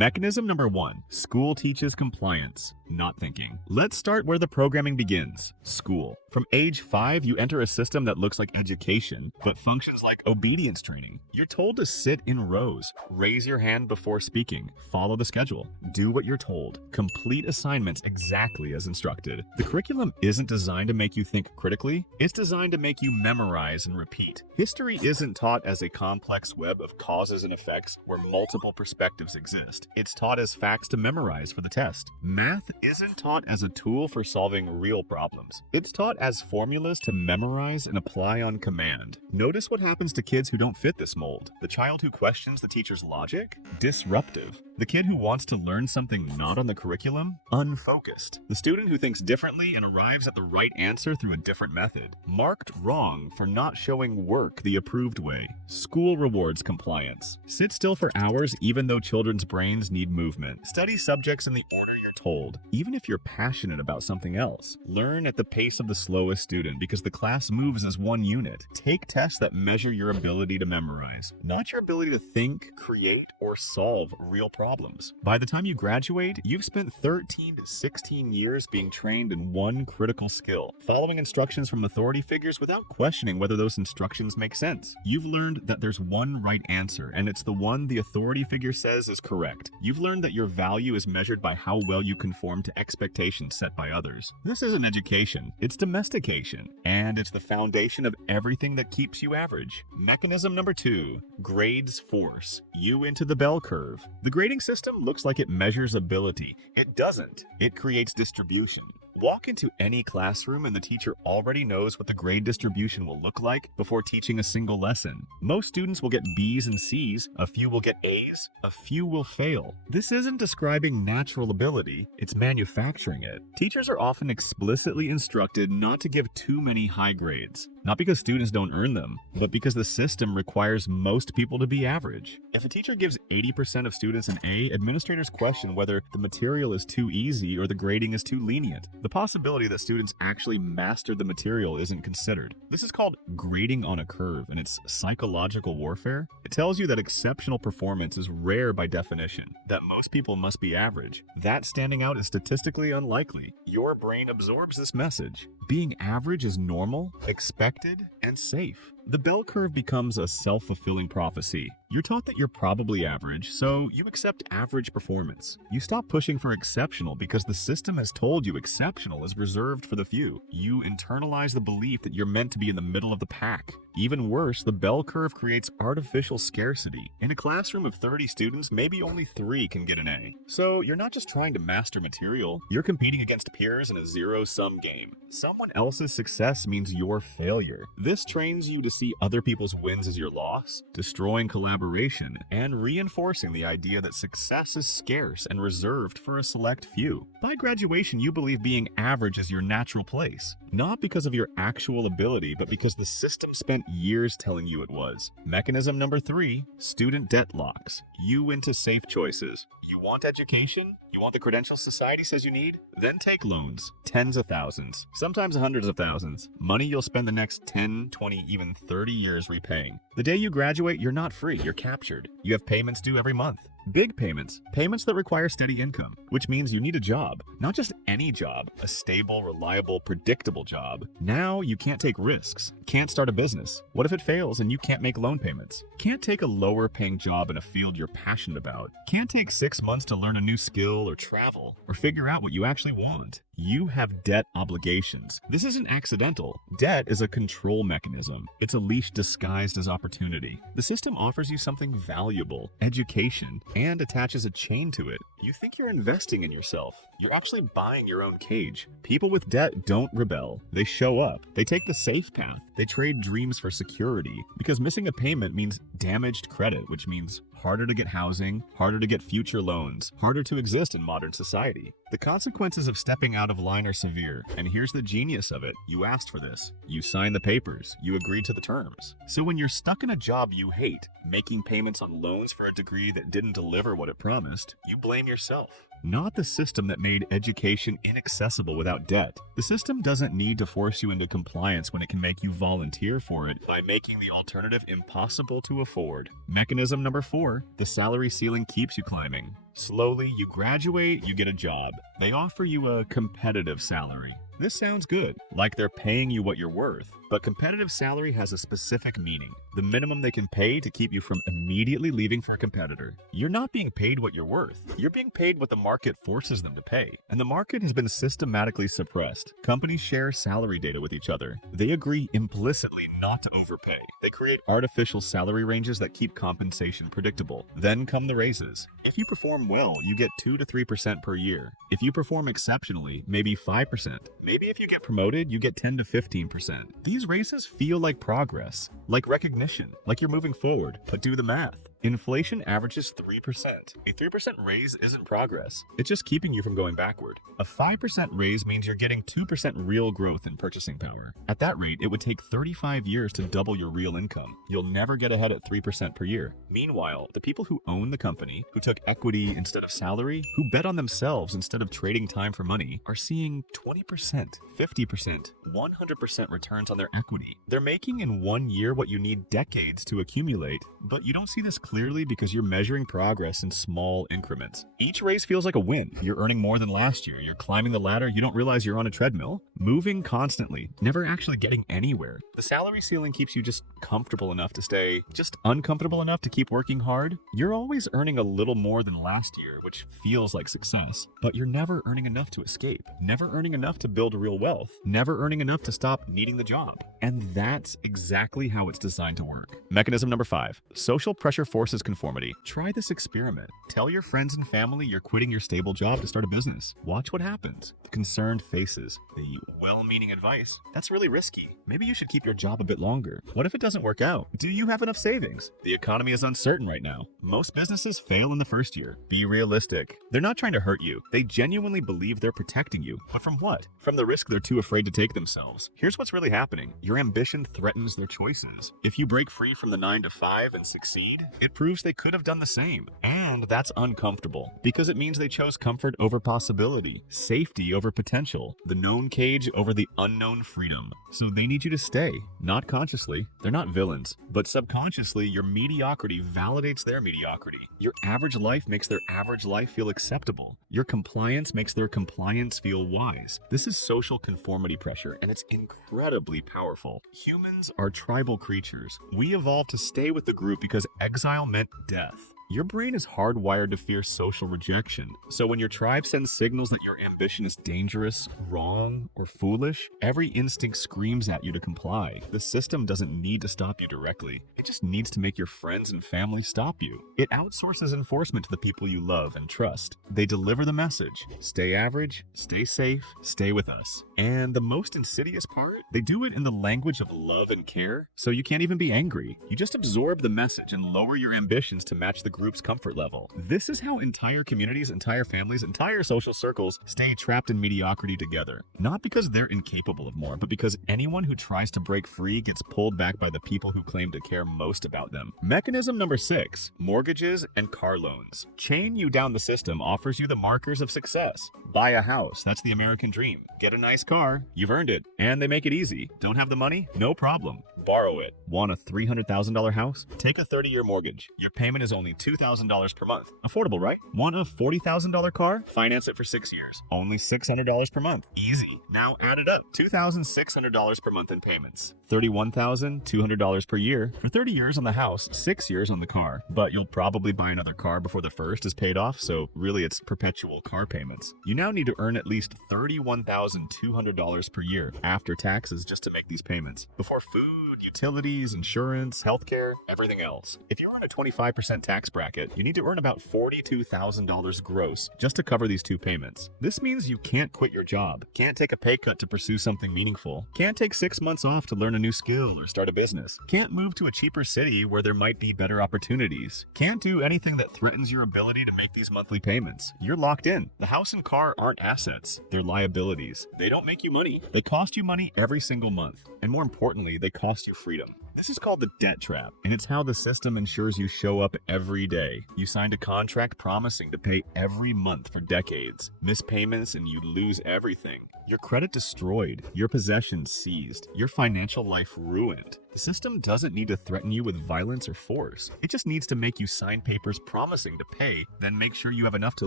Mechanism number 1. School teaches compliance, not thinking. Let's start where the programming begins. School. From age 5, you enter a system that looks like education, but functions like obedience training. You're told to sit in rows, raise your hand before speaking, follow the schedule, do what you're told, complete assignments exactly as instructed. The curriculum isn't designed to make you think critically, it's designed to make you memorize and repeat. History isn't taught as a complex web of causes and effects where multiple perspectives exist. It's taught as facts to memorize for the test. Math isn't taught as a tool for solving real problems. It's taught as formulas to memorize and apply on command. Notice what happens to kids who don't fit this mold. The child who questions the teacher's logic? Disruptive. The kid who wants to learn something not on the curriculum? Unfocused. The student who thinks differently and arrives at the right answer through a different method? Marked wrong for not showing work the approved way. School rewards compliance. Sit still for hours even though children's brains need movement. Study subjects in the order you're told, even if you're passionate about something else. Learn at the pace of the slowest student because the class moves as one unit. Take tests that measure your ability to memorize, not your ability to think, create, or solve real problems. By the time you graduate, you've spent 13 to 16 years being trained in one critical skill, following instructions from authority figures without questioning whether those instructions make sense. You've learned that there's one right answer, and it's the one the authority figure says is correct. You've learned that your value is measured by how well you conform to expectations set by others. This isn't education, it's domestication, and it's the foundation of everything that keeps you average. Mechanism number 2. Grades force you into the bell curve. The grading system looks like it measures ability. It doesn't. It creates distribution. Walk into any classroom and the teacher already knows what the grade distribution will look like before teaching a single lesson. Most students will get B's and C's, a few will get A's, a few will fail. This isn't describing natural ability, it's manufacturing it. Teachers are often explicitly instructed not to give too many high grades. Not because students don't earn them, but because the system requires most people to be average. If a teacher gives 80% of students an A, administrators question whether the material is too easy or the grading is too lenient. The possibility that students actually mastered the material isn't considered. This is called grading on a curve, and it's psychological warfare. It tells you that exceptional performance is rare by definition, that most people must be average. That standing out is statistically unlikely. Your brain absorbs this message. Being average is normal, expected, and safe. The bell curve becomes a self-fulfilling prophecy. You're taught that you're probably average, so you accept average performance. You stop pushing for exceptional because the system has told you exceptional is reserved for the few. You internalize the belief that you're meant to be in the middle of the pack. Even worse, the bell curve creates artificial scarcity. In a classroom of 30 students, maybe only 3 can get an A. So you're not just trying to master material, you're competing against peers in a zero-sum game. Someone else's success means your failure. This trains you to see other people's wins as your loss, destroying collaboration, and reinforcing the idea that success is scarce and reserved for a select few. By graduation, you believe being average is your natural place, not because of your actual ability, but because the system spent years telling you it was. Mechanism number 3, student debt locks you into safe choices. You want education? You want the credentials society says you need? Then take loans. Tens of thousands, sometimes hundreds of thousands. Money you'll spend the next 10, 20, even 30 years repaying. The day you graduate, you're not free, you're captured. You have payments due every month. Big payments, payments that require steady income, which means you need a job. Not just any job, a stable, reliable, predictable job. Now you can't take risks, can't start a business. What if it fails and you can't make loan payments? Can't take a lower paying job in a field you're passionate about. Can't take 6 months to learn a new skill or travel, or figure out what you actually want. You have debt obligations. This isn't accidental. Debt is a control mechanism. It's a leash disguised as opportunity. The system offers you something valuable, education, and attaches a chain to it. You think you're investing in yourself. You're actually buying your own cage. People with debt don't rebel. They show up. They take the safe path. They trade dreams for security, because missing a payment means damaged credit, which means harder to get housing, harder to get future loans, harder to exist in modern society. The consequences of stepping out of line are severe, and here's the genius of it. You asked for this. You signed the papers. You agreed to the terms. So when you're stuck in a job you hate, making payments on loans for a degree that didn't deliver what it promised, you blame yourself. not the system that made education inaccessible without debt. The system doesn't need to force you into compliance when it can make you volunteer for it by making the alternative impossible to afford. Mechanism number 4, the salary ceiling keeps you climbing. Slowly, you graduate, you get a job. They offer you a competitive salary. This sounds good, like they're paying you what you're worth, but competitive salary has a specific meaning, the minimum they can pay to keep you from immediately leaving for a competitor. You're not being paid what you're worth, you're being paid what the market forces them to pay, and the market has been systematically suppressed. Companies share salary data with each other. They agree implicitly not to overpay. They create artificial salary ranges that keep compensation predictable. Then come the raises. If you perform well, you get 2 to 3% per year. If you perform exceptionally, maybe 5%. Maybe if you get promoted, you get 10 to 15%. These raises feel like progress, like recognition, like you're moving forward. But do the math. Inflation averages 3%. A 3% raise isn't progress. It's just keeping you from going backward. A 5% raise means you're getting 2% real growth in purchasing power. At that rate, it would take 35 years to double your real income. You'll never get ahead at 3% per year. Meanwhile, the people who own the company, who took equity instead of salary, who bet on themselves instead of trading time for money, are seeing 20%, 50%, 100% returns on their equity. They're making in 1 year what you need decades to accumulate, but you don't see this clearly because you're measuring progress in small increments. Each raise feels like a win. You're earning more than last year. You're climbing the ladder. You don't realize you're on a treadmill, moving constantly, never actually getting anywhere. The salary ceiling keeps you just comfortable enough to stay, just uncomfortable enough to keep working hard. You're always earning a little more than last year, which feels like success, but you're never earning enough to escape, never earning enough to build real wealth, never earning enough to stop needing the job. And that's exactly how it's designed to work. Mechanism number 5, social pressure forces conformity. Try this experiment. Tell your friends and family you're quitting your stable job to start a business. Watch what happens. The concerned faces, the well-meaning advice. That's really risky. Maybe you should keep your job a bit longer. What if it doesn't work out? Do you have enough savings? The economy is uncertain right now. Most businesses fail in the first year. Be realistic. They're not trying to hurt you. They genuinely believe they're protecting you. But from what? From the risk they're too afraid to take themselves. Here's what's really happening. Your ambition threatens their choices. If you break free from the 9 to 5 and succeed, it proves they could have done the same. And that's uncomfortable because it means they chose comfort over possibility, safety over potential, the known cage over the unknown freedom. So they need you to stay, not consciously. They're not villains, but subconsciously your mediocrity validates their mediocrity. Your average life makes their average life feel acceptable. Your compliance makes their compliance feel wise. This is social conformity pressure, and it's incredibly powerful. Humans are tribal creatures. We evolved to stay with the group because exile meant death. Your brain is hardwired to fear social rejection. So when your tribe sends signals that your ambition is dangerous, wrong, or foolish, every instinct screams at you to comply. The system doesn't need to stop you directly. It just needs to make your friends and family stop you. It outsources enforcement to the people you love and trust. They deliver the message. Stay average, stay safe, stay with us. And the most insidious part? They do it in the language of love and care, so you can't even be angry. You just absorb the message and lower your ambitions to match the group's comfort level. This is how entire communities, entire families, entire social circles stay trapped in mediocrity together. Not because they're incapable of more, but because anyone who tries to break free gets pulled back by the people who claim to care most about them. Mechanism number 6, mortgages and car loans. Chain you down the system offers you the markers of success. Buy a house, that's the American dream. Get a nice car, you've earned it. And they make it easy. Don't have the money? No problem. Borrow it. Want a $300,000 house? Take a 30-year mortgage. Your payment is only $2,000 per month. Affordable, right? Want a $40,000 car? Finance it for 6 years. Only $600 per month. Easy. Now add it up. $2,600 per month in payments. $31,200 per year for 30 years on the house, 6 years on the car. But you'll probably buy another car before the first is paid off, so really it's perpetual car payments. You now need to earn at least $31,200 per year after taxes just to make these payments. Before food, utilities, insurance, healthcare, everything else. If you're on a 25% tax bracket, you need to earn about $42,000 gross just to cover these two payments. This means you can't quit your job, can't take a pay cut to pursue something meaningful, can't take 6 months off to learn a new skill or start a business, can't move to a cheaper city where there might be better opportunities, can't do anything that threatens your ability to make these monthly payments. You're locked in. The house and car aren't assets, they're liabilities. They don't make you money. They cost you money every single month. And more importantly, they cost you freedom. This is called the debt trap, and it's how the system ensures you show up every day. You signed a contract promising to pay every month for decades. Miss payments and you lose everything. Your credit destroyed, your possessions seized, your financial life ruined. The system doesn't need to threaten you with violence or force. It just needs to make you sign papers promising to pay, then make sure you have enough to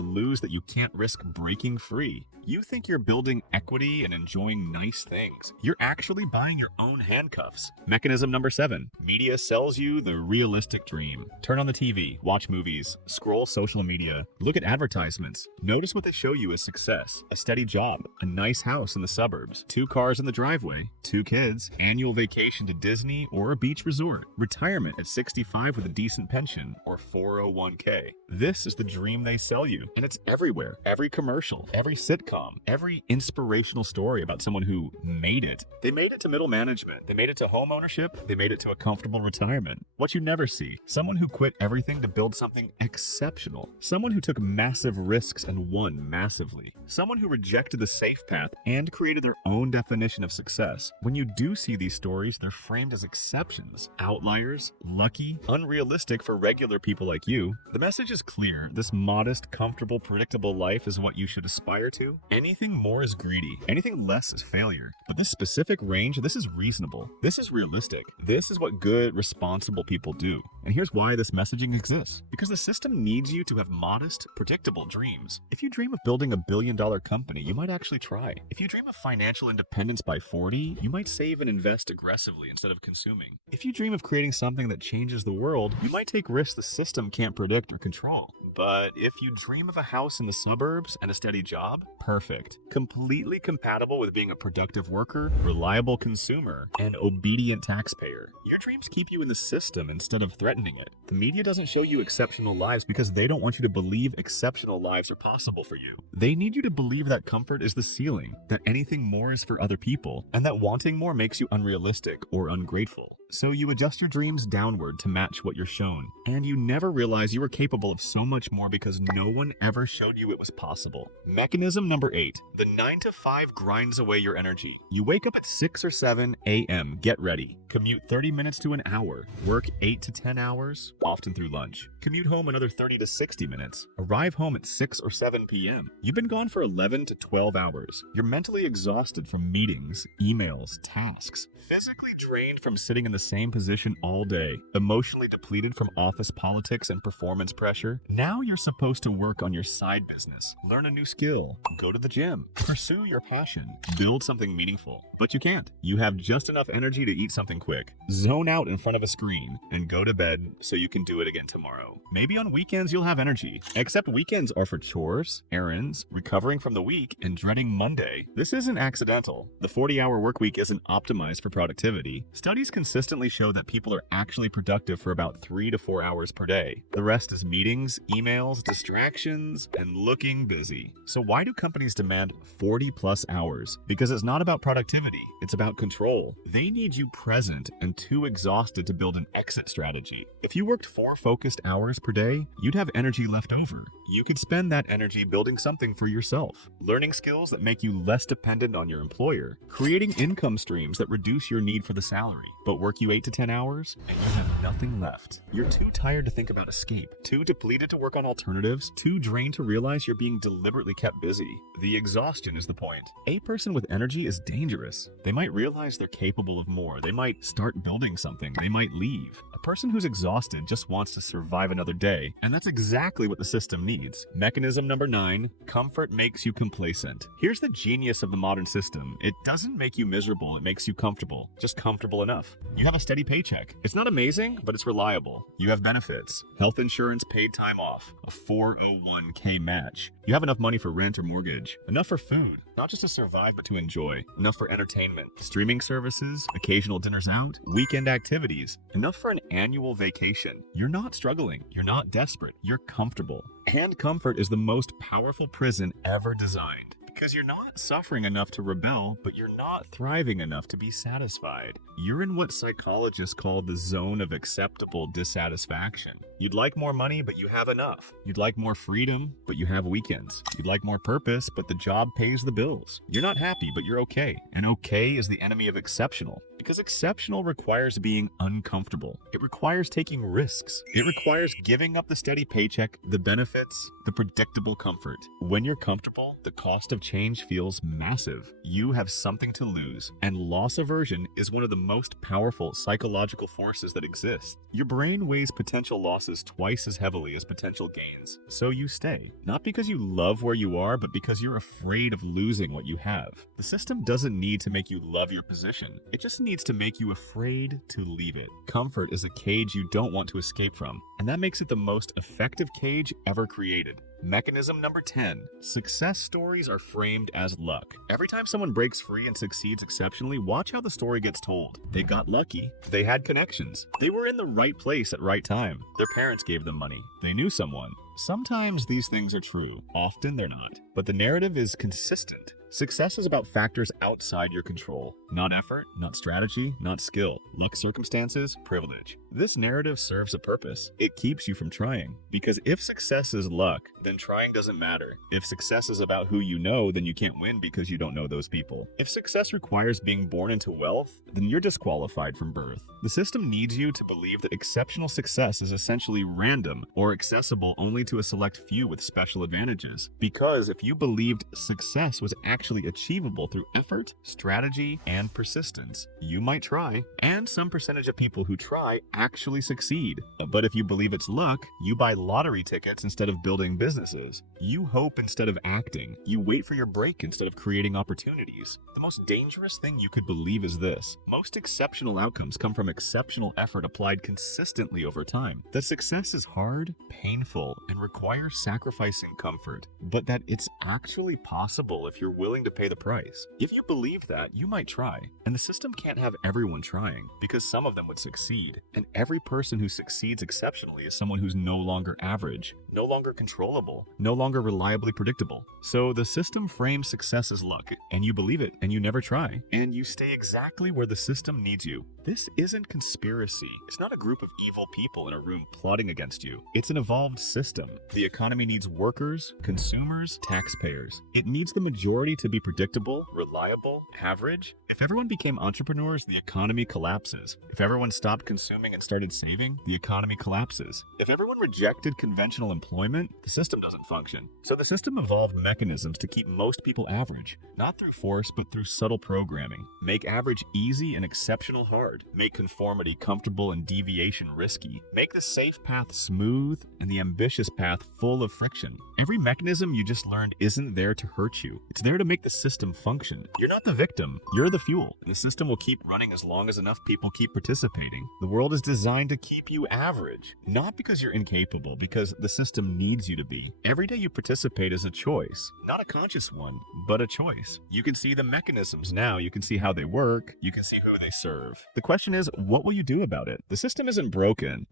lose that you can't risk breaking free. You think you're building equity and enjoying nice things. You're actually buying your own handcuffs. Mechanism number 7. Media sells you the realistic dream. Turn on the TV, watch movies, scroll social media, look at advertisements. Notice what they show you as success. A steady job, a nice house in the suburbs, 2 cars in the driveway, 2 kids, annual vacation to Disney or a beach resort, retirement at 65 with a decent pension or 401k. This is the dream they sell you, and it's everywhere. Every commercial, every sitcom, every inspirational story about someone who made it. They made it to middle management. They made it to home ownership. They made it to a comfortable retirement. What you never see, someone who quit everything to build something exceptional. Someone who took massive risks and won massively. Someone who rejected the safe path and created their own definition of success. When you do see these stories, they're framed as exceptions, outliers, lucky, unrealistic for regular people like you. The message is clear. This modest, comfortable, predictable life is what you should aspire to. Anything more is greedy. Anything less is failure. But this specific range, this is reasonable. This is realistic. This is what good, responsible people do. And here's why this messaging exists. Because the system needs you to have modest, predictable dreams. If you dream of building a billion-dollar company, you might actually try. If you dream of financial independence by 40, you might save and invest aggressively instead of consuming. If you dream of creating something that changes the world, you might take risks the system can't predict or control. But if you dream of a house in the suburbs and a steady job, perfect. Completely compatible with being a productive worker, reliable consumer, and obedient taxpayer. Your dreams keep you in the system instead of threatening it. The media doesn't show you exceptional lives because they don't want you to believe exceptional lives are possible for you. They need you to believe that comfort is the ceiling, that anything more is for other people, and that wanting more makes you unrealistic or ungrateful. So you adjust your dreams downward to match what you're shown, and you never realize you were capable of so much more because no one ever showed you it was possible. Mechanism number 8. The 9 to 5 grinds away your energy. You wake up at 6 or 7 a.m., get ready, commute 30 minutes to an hour, work 8 to 10 hours, often through lunch, commute home another 30 to 60 minutes, arrive home at 6 or 7 p.m. You've been gone for 11 to 12 hours. You're mentally exhausted from meetings, emails, tasks, physically drained from sitting in the same position all day, emotionally depleted from office politics and performance pressure. Now you're supposed to work on your side business, learn a new skill, go to the gym, pursue your passion, build something meaningful. But you can't. You have just enough energy to eat something quick, zone out in front of a screen, and go to bed so you can do it again tomorrow. Maybe on weekends you'll have energy, except weekends are for chores, errands, recovering from the week, and dreading Monday. This isn't accidental. The 40-hour work week isn't optimized for productivity. Studies consistently show that people are actually productive for about 3 to 4 hours per day. The rest is meetings, emails, distractions, and looking busy. So why do companies demand 40+ hours? Because it's not about productivity, it's about control. They need you present and too exhausted to build an exit strategy. If you worked 4 focused hours per day, you'd have energy left over. You could spend that energy building something for yourself, learning skills that make you less dependent on your employer, creating income streams that reduce your need for the salary, but work you 8 to 10 hours, and you have nothing left. You're too tired to think about escape, too depleted to work on alternatives, too drained to realize you're being deliberately kept busy. The exhaustion is the point. A person with energy is dangerous. They might realize they're capable of more. They might start building something. They might leave. A person who's exhausted just wants to survive another day, and that's exactly what the system needs. Mechanism number 9, comfort makes you complacent. Here's the genius of the modern system. It doesn't make you miserable, it makes you comfortable. Just comfortable enough. You have a steady paycheck. It's not amazing, but it's reliable. You have benefits, health insurance, paid time off, a 401k match. You have enough money for rent or mortgage, enough for food, not just to survive but to enjoy, enough for entertainment, streaming services, occasional dinners out, weekend activities, enough for an annual vacation. You're not struggling, you're not desperate, you're comfortable. And comfort is the most powerful prison ever designed. Because you're not suffering enough to rebel, but you're not thriving enough to be satisfied. You're in what psychologists call the zone of acceptable dissatisfaction. You'd like more money, but you have enough. You'd like more freedom, but you have weekends. You'd like more purpose, but the job pays the bills. You're not happy, but you're okay. And okay is the enemy of exceptional. Because exceptional requires being uncomfortable. It requires taking risks. It requires giving up the steady paycheck, the benefits, the predictable comfort. When you're comfortable, the cost of change feels massive. You have something to lose, and loss aversion is one of the most powerful psychological forces that exist. Your brain weighs potential losses twice as heavily as potential gains, so you stay. Not because you love where you are, but because you're afraid of losing what you have. The system doesn't need to make you love your position. It just needs to make you afraid to leave it. Comfort is a cage you don't want to escape from, and that makes it the most effective cage ever created. Mechanism number 10. Success stories are framed as luck. Every time someone breaks free and succeeds exceptionally, watch how the story gets told. They got lucky. They had connections. They were in the right place at right time. Their parents gave them money. They knew someone. Sometimes these things are true. Often they're not. But the narrative is consistent. Success is about factors outside your control. Not effort, not strategy, not skill. Luck, circumstances, privilege. This narrative serves a purpose. It keeps you from trying. Because if success is luck, then trying doesn't matter. If success is about who you know, then you can't win because you don't know those people. If success requires being born into wealth, then you're disqualified from birth. The system needs you to believe that exceptional success is essentially random or accessible only to a select few with special advantages. Because if you believed success was actually achievable through effort, strategy, and persistence, you might try, and some percentage of people who try actually succeed. But if you believe it's luck, you buy lottery tickets instead of building businesses. You hope instead of acting. You wait for your break instead of creating opportunities. The most dangerous thing you could believe is this: most exceptional outcomes come from exceptional effort applied consistently over time. That success is hard, painful, and requires sacrificing comfort, but that it's actually possible if you're willing to pay the price. If you believe that, you might try. And the system can't have everyone trying, because some of them would succeed. And every person who succeeds exceptionally is someone who's no longer average, no longer controllable, no longer reliably predictable. So the system frames success as luck, and you believe it, and you never try. And you stay exactly where the system needs you. This isn't conspiracy. It's not a group of evil people in a room plotting against you. It's an evolved system. The economy needs workers, consumers, taxpayers. It needs the majority to be predictable, reliable, average. If everyone became entrepreneurs, the economy collapses. If everyone stopped consuming and started saving, the economy collapses. If everyone rejected conventional employment, the system doesn't function. So the system evolved mechanisms to keep most people average, not through force, but through subtle programming. Make average easy and exceptional hard. Make conformity comfortable and deviation risky. Make the safe path smooth and the ambitious path full of friction. Every mechanism you just learned isn't there to hurt you. It's there to make the system function. You're not the victim. You're the fuel. And the system will keep running as long as enough people keep participating. The world is designed to keep you average. Not because you're incapable, because the system needs you to be. Every day you participate is a choice. Not a conscious one, but a choice. You can see the mechanisms now. You can see how they work. You can see who they serve. The question is, what will you do about it? The system isn't broken.